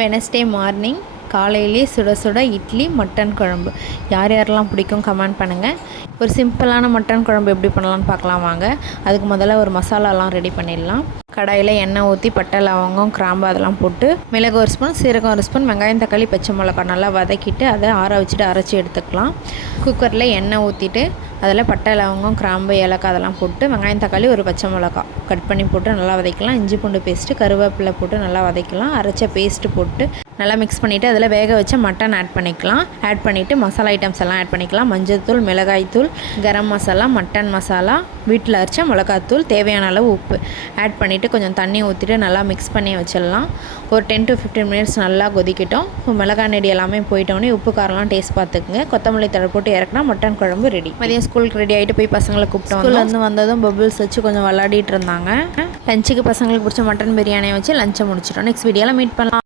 Wednesday morning காலையிலே சுட சுட இட்லி மட்டன் குழம்பு. யார் யாரெல்லாம் பிடிக்கும் கமெண்ட் பண்ணுங்கள். ஒரு சிம்பிளான மட்டன் குழம்பு எப்படி பண்ணலான்னு பார்க்கலாம் வாங்க. அதுக்கு முதல்ல ஒரு மசாலாலாம் ரெடி பண்ணிடலாம். கடாயில் எண்ணெய் ஊற்றி பட்டை லவங்கம் கிராம்பு அதெல்லாம் போட்டு மிளகு ஒரு ஸ்பூன், சீரகம் ஒரு ஸ்பூன், வெங்காயம் தக்காளி பச்சை மிளகாய் நல்லா வதக்கிட்டு அதை ஆற வச்சுட்டு அரைச்சி எடுத்துக்கலாம். குக்கரில் எண்ணெய் ஊற்றிட்டு அதில் பட்டை லவங்கம் கிராம்பு ஏலக்காய் அதெல்லாம் போட்டு வெங்காயம் தக்காளி ஒரு பச்சை மிளகாய் கட் பண்ணி போட்டு நல்லா வதக்கலாம். இஞ்சி பூண்டு பேஸ்ட்டு கருவேப்பிலை போட்டு நல்லா வதக்கலாம். அரைச்ச பேஸ்ட்டு போட்டு நல்லா மிக்ஸ் பண்ணிவிட்டு அதில் வேக வச்ச மட்டன் ஆட் பண்ணிக்கலாம். ஆட் பண்ணிவிட்டு மசாலா ஐட்டம்ஸ் எல்லாம் ஆட் பண்ணிக்கலாம். மஞ்சள்தூள், மிளகாய்த்தூள், கரம் மசாலா, மட்டன் மசாலா, வீட்டில் அரைச்ச மிளகாத்தூள், தேவையான அளவு உப்பு ஆட் பண்ணிவிட்டு கொஞ்சம் தண்ணி ஊற்றிட்டு நல்லா மிக்ஸ் பண்ணி வச்சிடலாம். ஒரு 10 to 15 மினிட்ஸ் நல்லா கொதிக்கட்டும். மிளகாய் நெடி எல்லாமே போயிட்டோன்னே உப்பு காரம்லாம் டேஸ்ட் பார்த்துக்குங்க. கொத்தமல்லி தழை போட்டு இறக்குனா மட்டன் குழம்பு ரெடி. மதியம் ஸ்கூலுக்கு ரெடி ஆகிட்டு போய் பசங்களை கூப்பிட்டோம். ஸ்கூல்லேருந்து வந்ததும் பபிள்ஸ் வச்சு கொஞ்சம் விளையாடிட்டு இருந்தாங்க. லஞ்சுக்கு பசங்களுக்கு பிடிச்ச மட்டன் பிரியாணியை வச்சு லஞ்சை முடிச்சிட்டோம். நெக்ஸ்ட் வீடியோவில் மீட் பண்ணலாம்.